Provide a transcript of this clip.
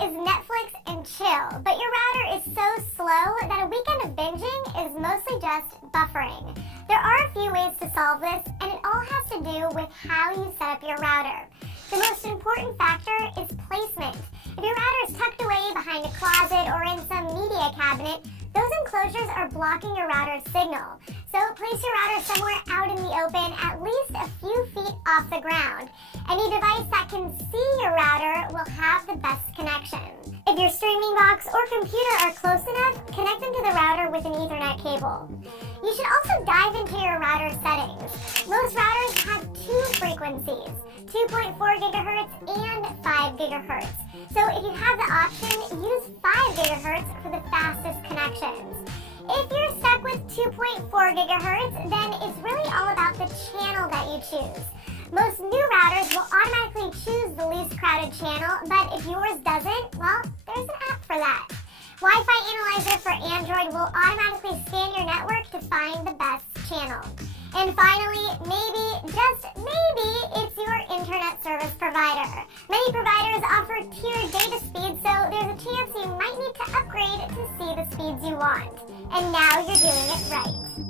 is Netflix and chill, but your router is so slow that a weekend of binging is mostly just buffering. There are a few ways to solve this, and it all has to do with how you set up your router. The most important factor is placement. If your router is tucked away behind a closet or in some media cabinet, those enclosures are blocking your router's signal. So place your router somewhere out in the open, at least a few feet off the ground. Any device that can see your router will have the best connection. If your streaming box or computer are close enough, connect them to the router with an Ethernet cable. You should also dive into your router settings. Most routers have two frequencies, 2.4 gigahertz and 5 gigahertz. So if you have the option, use 5 gigahertz for the fastest connections. If you're stuck with 2.4 gigahertz, then it's really all about the channel that you choose. Most new routers will automatically choose the least crowded channel, but if yours doesn't, well, there's an app for that. Wi-Fi Analyzer for Android will automatically scan your network to find the best channel. And finally, maybe, just maybe, it's your internet service provider. Many providers offer tiered data speeds, so there's a chance you might need to upgrade to see the speeds you want. And now you're doing it right.